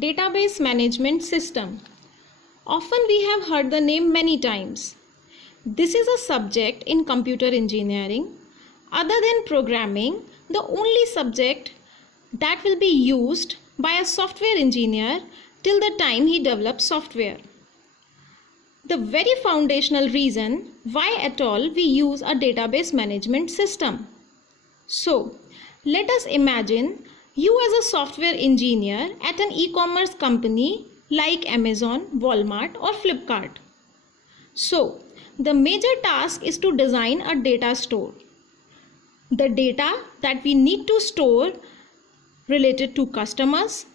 Database management system. Often we have heard the name many times. This is a subject in computer engineering. Other than programming, the only subject that will be used by a software engineer till the time he develops software. The very foundational reason why at all we use a database management system. So, let us imagine you as a software engineer at an e-commerce company like Amazon, Walmart or Flipkart. So, the major task is to design a data store. The data that we need to store related to customers,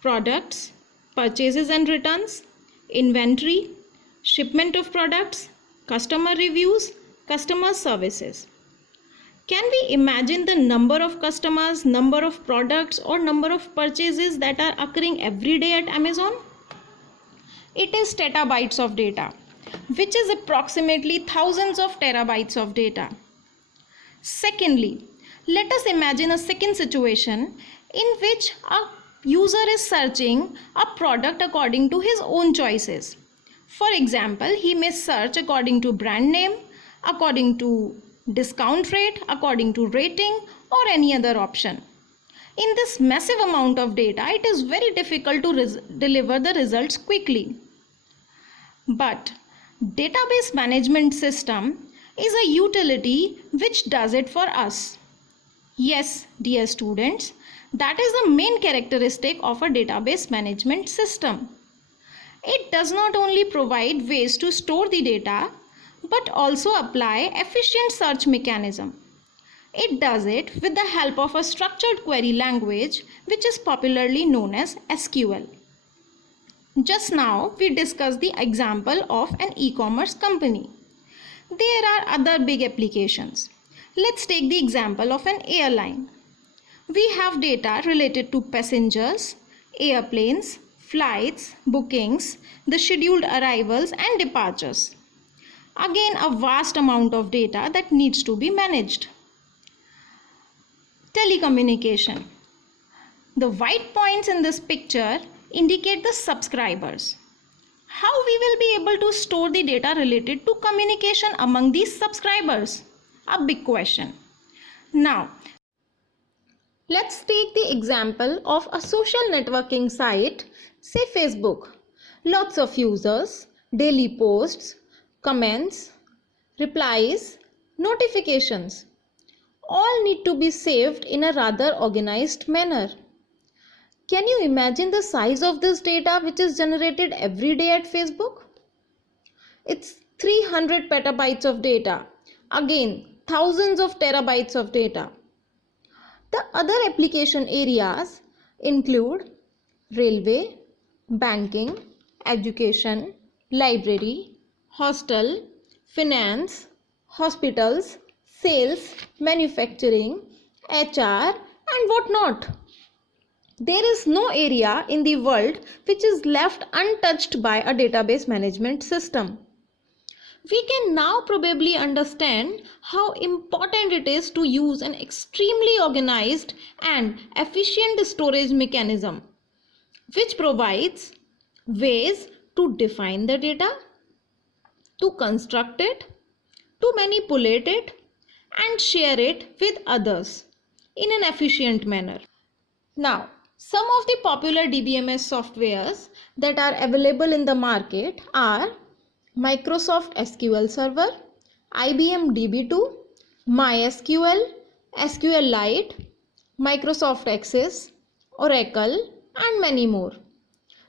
products, purchases and returns, inventory, shipment of products, customer reviews, customer services. Can we imagine the number of customers, number of products or number of purchases that are occurring every day at Amazon? It is petabytes of data, which is approximately thousands of terabytes of data. Secondly, let us imagine a second situation in which a user is searching a product according to his own choices. For example, he may search according to brand name, according to discount rate, according to rating or any other option. In this massive amount of data, it is very difficult to deliver the results quickly. But database management system is a utility which does it for us. Yes, dear students, that is the main characteristic of a database management system. It does not only provide ways to store the data, but also apply efficient search mechanism. It does it with the help of a structured query language which is popularly known as SQL. Just now we discussed the example of an e-commerce company. There are other big applications. Let's take the example of an airline. We have data related to passengers, airplanes, flights, bookings, the scheduled arrivals and departures. Again, a vast amount of data that needs to be managed. Telecommunication. The white points in this picture indicate the subscribers. How we will be able to store the data related to communication among these subscribers? A big question. Now, let's take the example of a social networking site, say Facebook. Lots of users, daily posts, comments, replies, notifications. All need to be saved in a rather organized manner. Can you imagine the size of this data which is generated every day at Facebook? It's 300 petabytes of data. Again, thousands of terabytes of data. The other application areas include railway, banking, education, library, hostel, finance, hospitals, sales, manufacturing, HR and whatnot. There is no area in the world which is left untouched by a database management system. We can now probably understand how important it is to use an extremely organized and efficient storage mechanism, which provides ways to define the data, to construct it, to manipulate it, and share it with others in an efficient manner. Now, some of the popular DBMS softwares that are available in the market are Microsoft SQL Server, IBM DB2, MySQL, SQLite, Microsoft Access, Oracle and many more.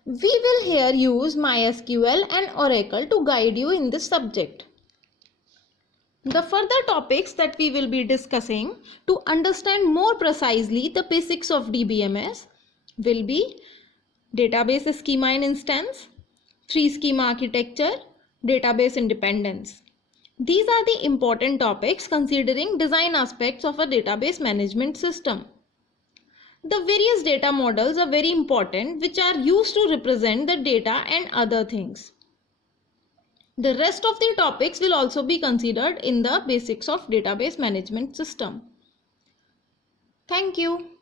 We will here use MySQL and Oracle to guide you in this subject. The further topics that we will be discussing to understand more precisely the basics of DBMS will be database schema and instance, 3-schema architecture, database independence. These are the important topics considering design aspects of a database management system. The various data models are very important which are used to represent the data and other things. The rest of the topics will also be considered in the basics of database management system. Thank you.